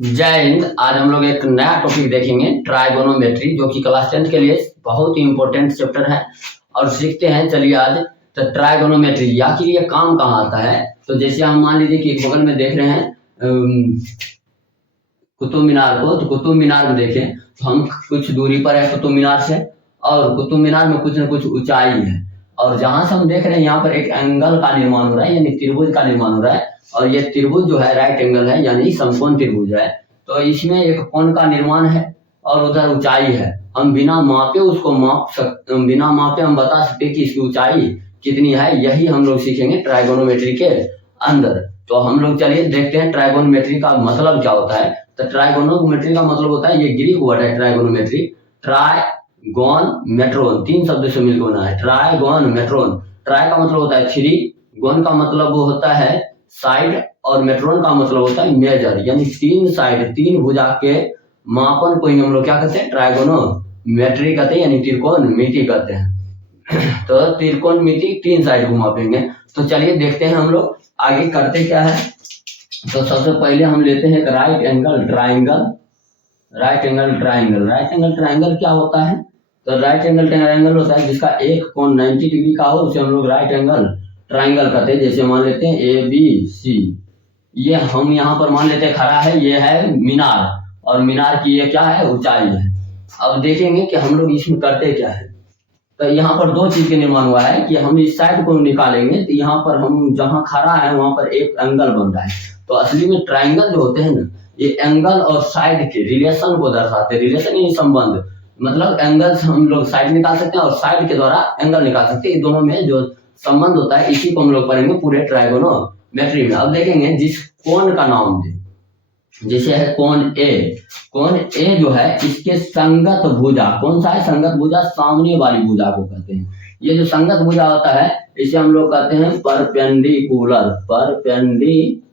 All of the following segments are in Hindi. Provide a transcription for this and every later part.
जय हिंद। आज हम लोग एक नया टॉपिक देखेंगे, ट्राइगोनोमेट्री, जो कि क्लास 10 के लिए बहुत ही इंपॉर्टेंट चैप्टर है। और सीखते हैं, चलिए आज। तो ट्राइगोनोमेट्री आखिर ये काम कहाँ आता है? तो जैसे हम मान लीजिए कि बगल में देख रहे हैं कुतुब मीनार को, तो कुतुब मीनार में देखें तो हम कुछ दूरी पर है कुतुब मीनार से, और कुतुब मीनार में कुछ न कुछ ऊंचाई है। और जहां से हम देख रहे हैं यहाँ पर एक एंगल का निर्माण हो रहा है, यानी त्रिभुज का निर्माण हो रहा है। और ये त्रिभुज जो है राइट एंगल है, यानी समकोण त्रिभुज है। तो इसमें एक कोण का निर्माण है और उधर ऊंचाई है। हम बिना मापे उसको बिना मापे हम बता सकते कि इसकी ऊंचाई कितनी है। यही हम लोग सीखेंगे ट्राइगोनोमेट्री के अंदर। तो हम लोग चलिए देखते हैं ट्राइगोनोमेट्री का मतलब क्या होता है। तो ट्राइगोनोमेट्री का मतलब होता है, ये ग्रीक वर्ड है ट्राइगोनोमेट्री। ट्राइगोनमेट्रोन, तीन शब्द से मिलकर बना है ट्राइगोनमेट्रोन। ट्राई का मतलब होता है थ्री, गोन का मतलब वो होता है साइड, और मेट्रोन का मतलब होता है मेजर, यानी तीन साइड, तीन भुजा के मापन को ही हम लोग क्या कहते हैं? ट्राइगोनोमेट्री कहते हैं, यानी त्रिकोणमिति कहते हैं। तो त्रिकोणमिति तीन साइड को मापेंगे। तो चलिए देखते हैं हम लोग आगे करते क्या है। तो सबसे पहले हम लेते हैं right angle triangle. Right angle triangle, right angle triangle क्या होता है? तो राइट एंगल ट्राइंगल होता है जिसका एक कोण 90 डिग्री का हो, उसे हम लोग राइट एंगल ट्राइंगल कहते हैं। जैसे मान लेते हैं ABC, ये हम यहाँ पर मान लेते हैं खड़ा है, ये है मीनार, और मीनार की ये क्या है? ऊंचाई है। अब देखेंगे कि हम लोग इसमें करते क्या है। तो यहाँ पर दो चीज के निर्माण हुआ है कि हम इस साइड को निकालेंगे, तो यहाँ पर हम जहाँ खड़ा है वहां पर एक एंगल बन रहा है। तो असली में ट्राइंगल जो होते हैं ना, ये एंगल और साइड के रिलेशन को दर्शाते हैं। रिलेशन यानी संबंध, मतलब एंगल से हम लोग साइड निकाल सकते हैं और साइड के द्वारा एंगल निकाल सकते हैं। दोनों में जो संबंध होता है, इसी को हम लोग पढ़ेंगे पूरे ट्राइगोनोमेट्री में। अब देखेंगे जिस कोण का नाम दे, जैसे है कोण ए। कोण ए जो है, इसके संगत भुजा कौन सा है? संगत भुजा सामने वाली भुजा को कहते हैं। ये जो संगत भुजा होता है, इसे हम लोग कहते हैं परपेंडिकुलर। परपेंडिकुलर,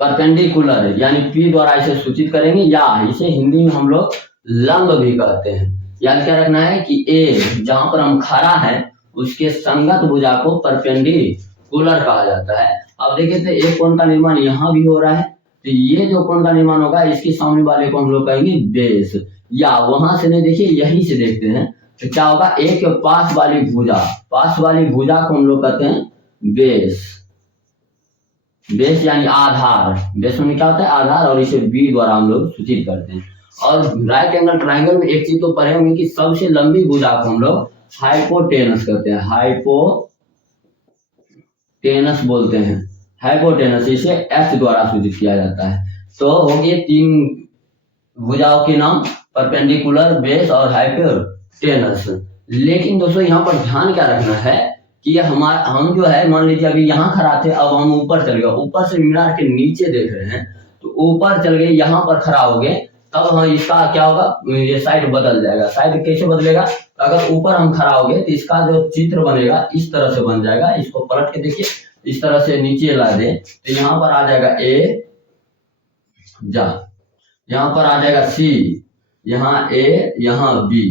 परपेंडिकुलर यानी P द्वारा इसे सूचित करेंगे, या इसे हिंदी में हम लोग लंब भी कहते हैं। याद क्या रखना है कि A जहां पर हम खड़ा है, उसके संगत भुजा को परपेंडिकुलर कहा जाता है। अब देखिए तो एक कोण का निर्माण यहाँ भी हो रहा है, तो ये जो कोण का निर्माण होगा, इसके सामने वाले को हम लोग कहेंगे बेस। या वहां से नहीं, देखिए यहीं से देखते हैं तो क्या होगा? एक पास वाली भुजा, पास वाली भुजा को हम लोग कहते हैं बेस। बेस यानी आधार। बेस में क्या होता है? आधार, और इसे B द्वारा हम लोग सूचित करते हैं। और राइट एंगल ट्राइंगल में एक चीज तो पढ़े होंगे कि सबसे लंबी भुजा को हम लोग हाइपोटेनस कहते हैं। हाइपोटेनस बोलते हैं, हाइपोटेनस, इसे H द्वारा सूचित किया जाता है। तो हो गए तीन भुजाओं के नाम, परपेंडिकुलर, बेस और हाइपोटेनस। लेकिन दोस्तों यहाँ पर ध्यान क्या रखना है कि हम जो है, मान लीजिए अभी यहाँ खड़ा थे, अब हम ऊपर चल गए, ऊपर से मीनार के नीचे देख रहे हैं, तो ऊपर चल गए, यहाँ पर खड़ा हो गए, तब हम इसका क्या होगा? ये साइड बदल जाएगा। साइड कैसे बदलेगा? अगर ऊपर हम खड़ा हो गए तो इसका जो चित्र बनेगा इस तरह से बन जाएगा। इसको पलट के देखिए, इस तरह से नीचे ला दे तो यहाँ पर आ जाएगा A, यहाँ पर आ जाएगा C, यहाँ A, यहाँ B।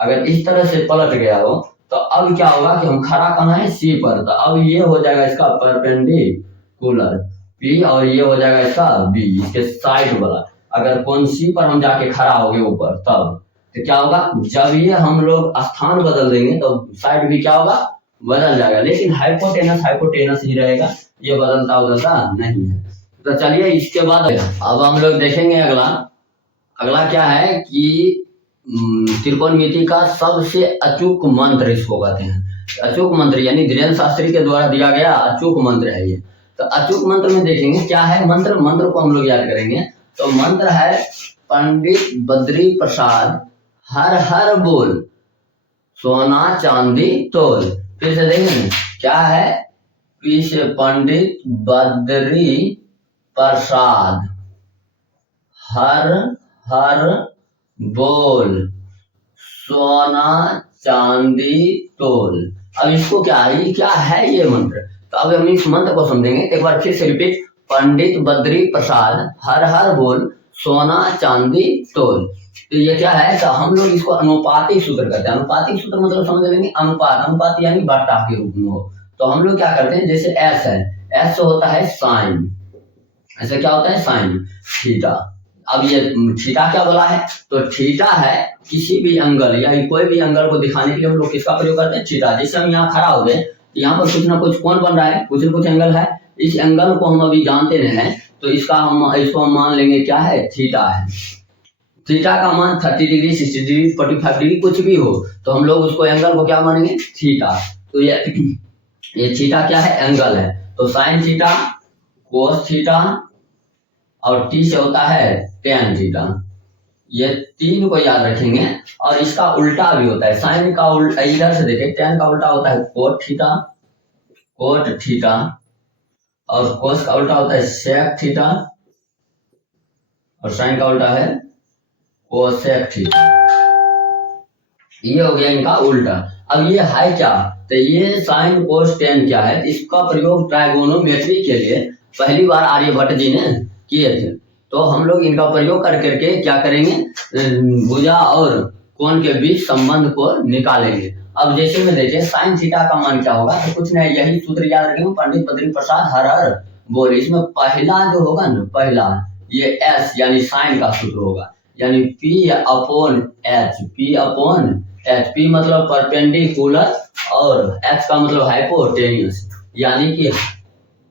अगर इस तरह से पलट गया हो, तो अब क्या होगा कि हम खड़ा कहाँ है? C पर। तो अब ये हो जाएगा इसका परपेंडिकुलर P, और ये हो जाएगा इसका B, इसके साइड वाला। अगर कौन C पर हम जाके खड़ा हो गए ऊपर, तब तो क्या होगा? जब ये हम लोग स्थान बदल देंगे तो साइड भी क्या होगा? बदल जाएगा। लेकिन हाइपोटेनस हाइपोटेनस ही रहेगा, ये बदलता नहीं है। तो चलिए इसके बाद अब हम लोग देखेंगे अगला क्या है कि त्रिकोणमिति का सबसे अचूक मंत्र इसको कहते हैं। अचूक मंत्र यानी धीरेन्द्र शास्त्री के द्वारा दिया गया अचूक मंत्र है ये। तो अचूक मंत्र में देखेंगे क्या है मंत्र को हम लोग याद करेंगे। तो मंत्र है पंडित बद्री प्रसाद हर हर बोल, सोना चांदी तोल। फिर से देखेंगे क्या है? पीछे पंडित बद्री प्रसाद हर हर बोल, सोना चांदी तोल। अब इसको क्या है? ये क्या है ये मंत्र? तो अब हम इस मंत्र को समझेंगे। एक बार फिर से रिपीट, पंडित बद्री प्रसाद हर हर बोल, सोना चांदी तोल। तो ये क्या है? तो हम लोग इसको अनुपातिक सूत्र कहते हैं। अनुपातिक सूत्र मतलब समझ लेंगे, अनुपात यानी बट्टा के रूप में हो। तो हम लोग क्या करते हैं, जैसे S है, S होता है साइन, ऐसा क्या होता है साइन थीटा। अब ये थीटा क्या बोला है, तो थीटा है किसी भी एंगल या कोई भी एंगल को दिखाने के लिए हम लोग किसका प्रयोग करते हैं, थीटा। जैसे हम यहाँ खड़ा हो गए, यहाँ पर कुछ ना कुछ कौन बन रहा है, कुछ ना कुछ एंगल है, इस एंगल को हम अभी जानते नहीं है, तो इसको हम मान लेंगे क्या है, थीटा है। थीटा का मान 30 डिग्री, 60 डिग्री, 45 डिग्री कुछ भी हो, तो हम लोग उसको एंगल को क्या मानेंगे, थीटा। तो ये थीटा क्या है, एंगल है। तो साइन थीटा, कोस थीटा और टी से होता है टेन थीटा। ये तीन को याद रखेंगे। और इसका उल्टा भी होता है, साइन का उल्टा इधर से देखें, टेन का उल्टा होता है कोट थीटा, कोट थीटा, और कोस का उल्टा होता है सेक थीटा, और साइन का उल्टा है कोसेक थीटा। ये हो गया इनका उल्टा। अब ये है क्या, तो ये साइन कोस टेन क्या है, इसका प्रयोग ट्राइगोनोमेट्री के लिए पहली बार आर्यभट्ट जी ने किए थे। तो हम लोग इनका प्रयोग कर करके क्या करेंगे, भुजा और कोण के बीच संबंध को निकालेंगे। अब जैसे में देखिए साइन थीटा का मान क्या होगा, तो कुछ नहीं, यही सूत्र याद रखेंगे, पंडित बद्री प्रसाद हर हर बोल। इसमें पहला जो होगा ना, पहला ये एस यानी साइन का सूत्र होगा, यानी P upon H, P upon H. P मतलब परपेंडिकुलर और H का मतलब हाइपोटेन्यूस, यानी कि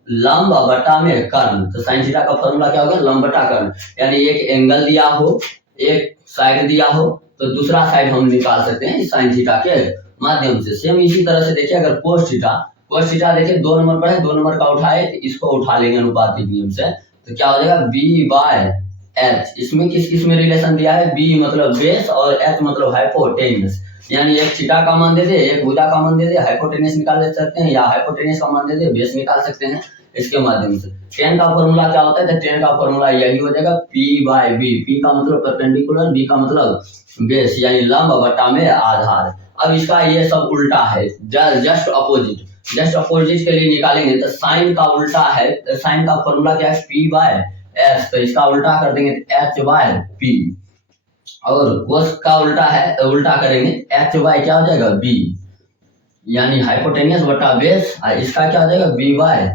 लंब बटा में कर्ण। तो साइन थीटा का फॉर्मूला क्या होगा, लंब बटा कर्ण। यानी एक एंगल दिया हो, एक साइड दिया हो, तो दूसरा साइड हम निकाल सकते हैं साइन थीटा के माध्यम से। सेम इसी तरह से देखिए, अगर कोस थीटा, कोस थीटा देखिए 2 नंबर पर है, 2 नंबर का उठाए, इसको उठा लेंगे अनुपातिक नियम से, तो क्या हो जाएगा, B बाय एच। इसमें किस किस में रिलेशन दिया है, B मतलब बेस और H मतलब हाइपोटेन्यूस। यानी एक थीटा का मान दे दे, एक भुजा का मान दे दे, हाइपोटेन्यूस निकाल सकते हैं, या हाइपोटेन्यूस का मान दे दे, बेस निकाल सकते हैं इसके माध्यम से। टेन का फॉर्मूला क्या होता है, तो टेन का फॉर्मूला यही हो जाएगा P बाय B। P का मतलब परपेंडिकुलर, B का मतलब बेस, यानी लंब बटा में आधार। अब इसका ये सब उल्टा है, जस्ट अपोजिट। जस्ट अपोजिट के लिए निकालेंगे तो साइन का उल्टा है, साइन का फॉर्मूला क्या है, P बाय एच, तो इसका उल्टा कर देंगे एच बाय पी। और कोस का उल्टा है, उल्टा करेंगे एच बाय क्या हो जाएगा, बी, यानी हाइपोटेनियस बटा बेस। इसका क्या हो जाएगा, बी बाय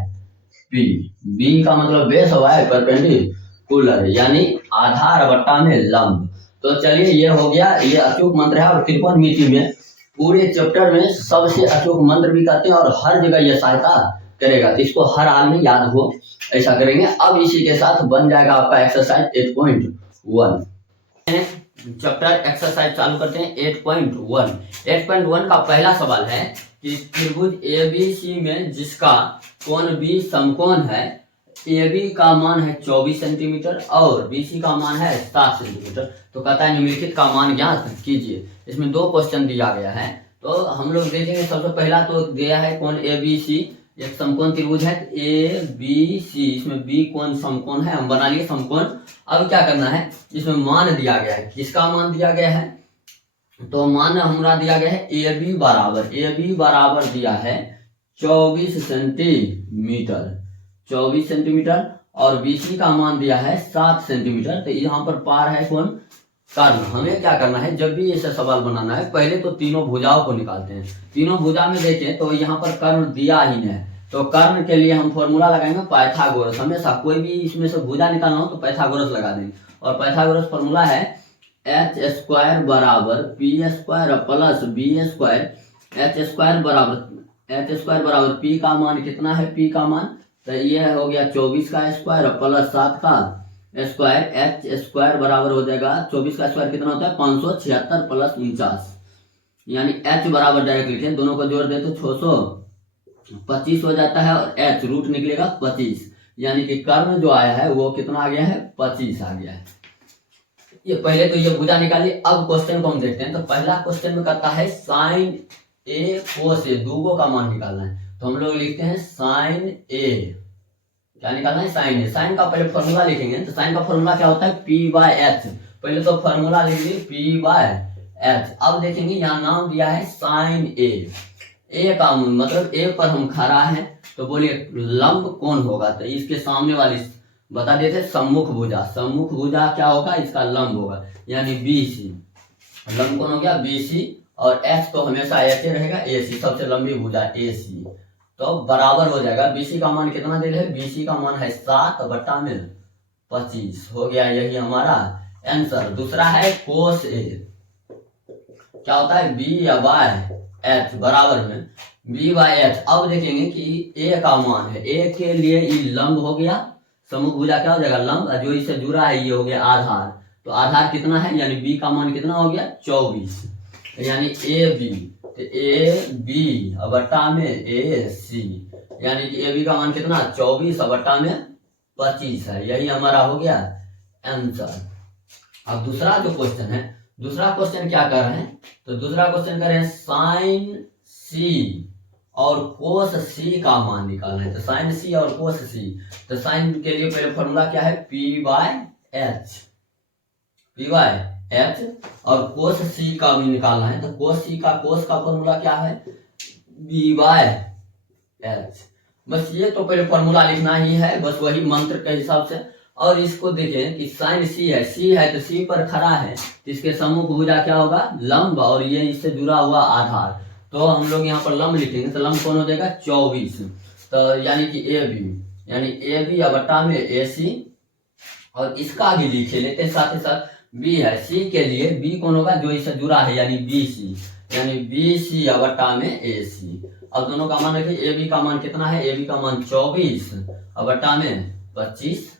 पी। बी का मतलब बेस बाय परपेंडिकुलर, यानी आधार बटा में लंब। तो चलिए ये हो गया, ये अचूक मंत्र है। और त्रिकोणमिति में पूरे चैप्टर में सबसे अचूक मंत्र भी कहते हैं, और हर जगह यह सहायता करेगा, तो इसको हर हाल में याद हो, ऐसा करेंगे। अब इसी के साथ बन जाएगा आपका एक्सरसाइज 8.1। चैप्टर एक्सरसाइज चालू करते हैं 8.1। 8.1 का पहला सवाल है कि त्रिभुज ABC में जिसका कोण B समकोण है, AB का मान है 24 सेंटीमीटर और BC का मान है 7 सेंटीमीटर। तो कहता है निम्नलिखित का मान ज्ञात कीजिए। इसमें 2 क्वेश्चन दिया गया है, तो हम लोग देखेंगे। सबसे पहला तो दिया है कोण ABC, एक समकोण त्रिभुज है ABC, इसमें B कोण समकोण है, हम बना लिए समकोण। अब क्या करना है, इसमें मान दिया गया है, किसका मान दिया गया है, तो मान हमारा दिया गया है AB बराबर दिया है 24 सेंटीमीटर, 24 सेंटीमीटर, और BC का मान दिया है 7 सेंटीमीटर। तो यहाँ पर पार है कौन, कर्ण। हमें क्या करना है, जब भी ऐसा सवाल बनाना है, पहले तो तीनों भुजाओं को निकालते हैं। तीनों भुजा में देखें तो यहाँ पर कर्ण दिया ही नहीं, तो कर्ण के लिए हम फॉर्मूला लगाएंगे पाइथागोरस। हमेशा कोई भी इसमें से भुजा निकालना हो तो पाइथागोरस लगा देंगे। और पाइथागोरस फॉर्मूला है एच स्क्वायर बराबर P square plus B square. H square बराबर पी का मान कितना है, पी का मान तो ये हो गया 24 का स्क्वायर प्लस 7 का स्क्वायर। एच स्क्वायर बराबर हो जाएगा 24 का स्क्वायर कितना होता है 576 प्लस 49, यानी एच बराबर डायरेक्ट लिखे, दोनों को जोड़ दे तो 625 हो जाता है, और एच रूट निकलेगा 25, यानी कि कर्ण जो आया है वो कितना आ गया है, 25 आ गया है। ये पहले तो ये भुजा निकालिए। अब क्वेश्चन को हम देखते हैं। तो पहला क्वेश्चन में कहता है साइन ए कोस ए, दूगों का मान निकालना है। तो हम लोग लिखते हैं साइन ए, क्या निकालना है, साइन ए। साइन का पहले फॉर्मूला लिखेंगे, तो साइन का फॉर्मूला क्या होता है, पी बाय एच। पहले तो फॉर्मूला लिख लीजिए पी बाय एच। अब देखेंगे यहाँ नाम दिया है साइन ए, ए का मतलब ए पर हम खड़ा है, तो बोलिए लंब कौन होगा, तो इसके सामने वाली बता देते सम्मुख भुजा। सम्मुख भुजा क्या होगा, इसका लंब होगा, यानी BC। लंब कौन हो गया, BC, और H तो हमेशा ऐसे रहेगा AC, सबसे लंबी भुजा AC। तो तो बराबर हो जाएगा, बीसी का मान कितना दे रहे हैं, बीसी का मान है 7/25 हो गया, यही हमारा आंसर। दूसरा है कोस ए, क्या होता है बी या बाय एच बराबर में बी बाय एच। अब देखेंगे कि ए का मान है, ए के लिए ये लंब हो गया, समूह भुजा क्या हो जाएगा लंब, जो इससे जुड़ा है ये हो गया आधार। तो आधार कितना है, यानी बी का मान कितना हो गया 24, यानी ए बी, तो ए बी बटा में ए सी, यानी कि ए बी का मान कितना 24 बटा में 25 है, यही हमारा हो गया आंसर। अब दूसरा जो क्वेश्चन है, दूसरा क्वेश्चन क्या कर रहे हैं, तो दूसरा क्वेश्चन कर रहे हैं साइन सी और कोस सी का मान निकालना है। तो साइन सी और कोस सी, तो साइन के लिए पहले फॉर्मूला क्या है पी बाय एच, और कोस सी का भी निकालना है। तो कोस सी का, कोस का फॉर्मूला क्या है बी बाय एच। बस ये तो पहले फॉर्मूला लिखना ही है, बस वही मंत्र के हिसाब से। और इसको देखें कि साइन सी है, सी है तो सी पर खड़ा है, तो इसके सम्मुख भुजा क्या होगा लंब, और ये इससे जुड़ा हुआ आधार। तो हम लोग यहाँ पर लंब लिखेंगे, तो लंब कौन हो जाएगा 24, तो यानी कि ए बी, यानी ए बी बटा में ए सी, और इसका भी लिखे लेते हैं साथ ही साथ। बी है, सी के लिए बी कौन होगा जो इससे जुड़ा है, यानी बी सी, यानी बी सी बटा में ए सी। अब दोनों का मान रखिए, ए बी का मान कितना है, ए बी का मान 24 बटा में 25,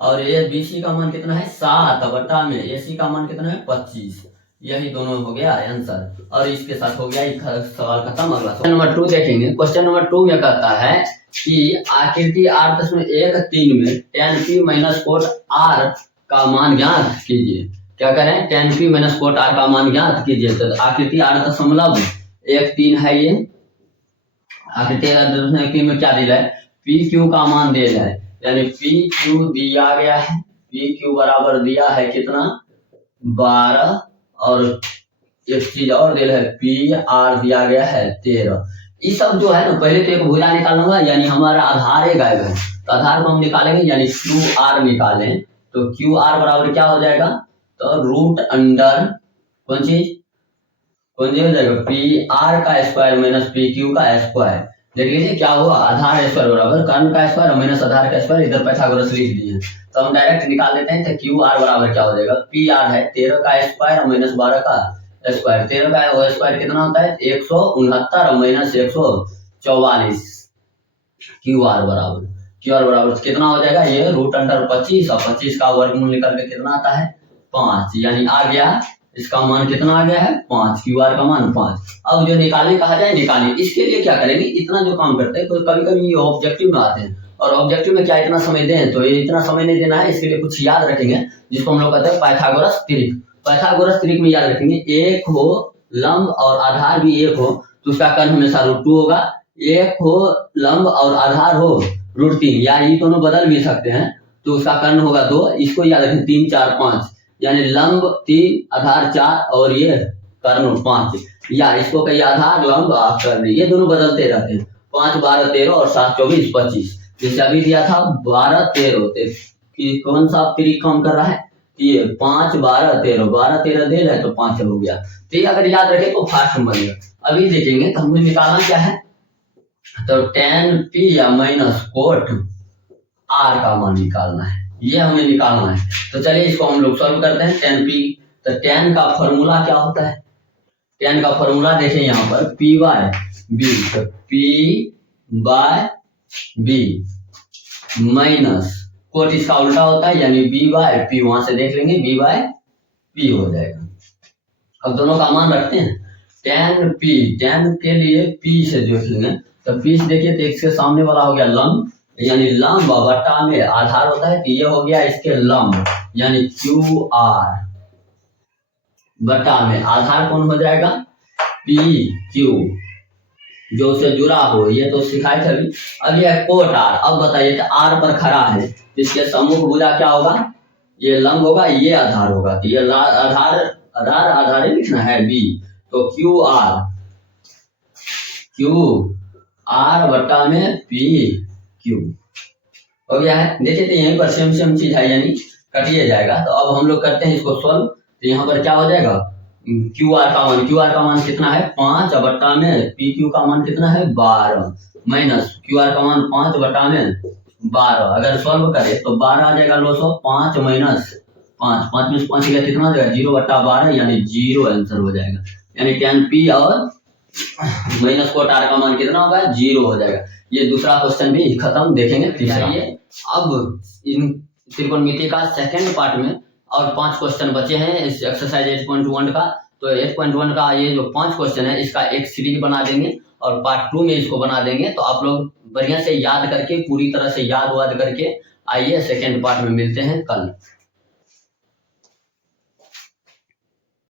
और ए बी सी का मान कितना है 7 बटा में ए सी का मान कितना है 25, यही दोनों हो गया आंसर। और इसके साथ हो गया सवाल खत्म। अगला क्वेश्चन नंबर 2 देखेंगे। क्वेश्चन नंबर 2 में कहता है कि आकृति 8.13 में tan p minus cot r का मान ज्ञात कीजिए। क्या करें, tan p minus cot r का मान ज्ञात कीजिए। तो आकृति 8.13 है, ये आकृति 8.13 में क्या दिया है, पी क्यू का मान दे रहा है, यानी पी क्यू दिया गया है, पी क्यू बराबर दिया है कितना 12, और एक चीज और दे रहा है पी आर दिया गया है 13। ये सब जो है ना, पहले तो एक भुजा निकालूंगा, यानी हमारा आधार है गायब है, तो आधार को हम निकालेंगे, यानी क्यू आर निकालें, तो क्यू आर बराबर क्या हो जाएगा, तो रूट अंडर कौन चीज हो जाएगा पी आर का स्क्वायर माइनस पी क्यू का स्क्वायर। देख लीजिए क्या हुआ, आधार स्क्वायर बराबर कर्ण का स्क्वायर माइनस आधार का स्क्वायर, इधर पाइथागोरस लिख दिए, तो हम डायरेक्ट निकाल देते हैं। तो क्यू आर बराबर क्या हो जाएगा, पी आर है 13 का स्क्वायर और माइनस 12 का स्क्वायर, 13 का स्क्वायर कितना होता है 169 और माइनस 144, क्यू आर बराबर कितना हो जाएगा, ये रूट अंडर 25, और 25 का वर्गमूल निकल के कितना आता है 5, यानी आ गया इसका मान कितना आ गया है 5, क्यू आर का मान 5। अब जो निकालने कहा जाए निकालिए, इसके लिए क्या करेंगे, इतना जो काम करते हैं तो कभी कभी ये ऑब्जेक्टिव में आते हैं, और ऑब्जेक्टिव में क्या इतना समय दें, तो ये इतना समय नहीं देना है, इसके लिए कुछ याद रखेंगे जिसको हम लोग कहते हैं पाइथागोरस त्रिक। पाइथागोरस त्रिक में याद रखेंगे, एक हो लंब और आधार भी एक हो तो उसका कर्ण हमेशा √2 होगा, एक हो लंब और आधार हो √3, या ये दोनों बदल भी सकते हैं तो उसका कर्ण होगा 2। इसको याद रखें 3 4 5, यानी लंब 3 आधार 4 और ये कर्ण 5, या इसको कहीं आधार लंब कर्ण, ये दोनों बदलते रहते हैं, 5 12 13 और 7 24 25। जैसे अभी दिया था 12 13 कि कौन सा त्रिक काम कर रहा है, ये 5 12 13, 12 13 दे रहा है तो 5 हो गया, तो ये अगर याद रखे तो फास्ट बनेगा। अभी देखेंगे तो हमें निकालना क्या है, तो tan p या माइनस कोट r का मान निकालना है, ये हमें निकालना है। तो चलिए इसको हम लोग सॉल्व करते हैं। tan p, तो tan का फॉर्मूला क्या होता है, tan का फॉर्मूला देखें यहाँ पर p बाय b, तो p by b minus cot इसका उल्टा होता है, यानी b बाय p, वहां से देख लेंगे b बाय p हो जाएगा। अब दोनों का मान रखते हैं, tan p, tan के लिए p से देख लेंगे, तो p से देखिए तो इसके सामने वाला हो गया लंब, यानी लंब बटा में आधार होता है, तो ये हो गया इसके लंब, यानी क्यू आर बटा में आधार कौन हो जाएगा पी क्यू, जो से जुड़ा हो, ये तो सिखाए थे अभी। अब ये कोट आर, अब बताइए तो आर पर खड़ा है, इसके सम्मुख भुजा क्या होगा, ये लंब होगा, ये आधार होगा, तो ये आधार ही लिखना है बी, तो क्यू आर बटा में पी क्यू हो गया है। देखिए तो यहीं पर सेम चीज है, यानी कटिए जाएगा। तो अब हम लोग करते हैं इसको सोल्व, तो यहाँ पर क्या हो जाएगा क्यू आर का मान कितना है 5 बटा में पी क्यू का मान कितना है 12, माइनस क्यू आर का मान 5/12। अगर सॉल्व करें तो 12 आ जाएगा लो, 5 माइनस 5, 5 में से 5 गया कितना हो जाएगा 0/12, यानी 0 आंसर हो जाएगा। यानी tan P और माइनस कोट आर का मान कितना होगा 0 हो जाएगा। ये दूसरा क्वेश्चन भी खत्म, देखेंगे तीसरा। अब इन त्रिकोणमिति का सेकंड पार्ट में और 5 क्वेश्चन बचे हैं इस एक्सरसाइज 8.1 का। तो 8.1 का ये जो 5 क्वेश्चन है इसका एक सीरीज बना देंगे और पार्ट 2 में इसको बना देंगे। तो आप लोग बढ़िया से याद करके, पूरी तरह से याद वाद करके आइए, सेकंड पार्ट में मिलते हैं कल।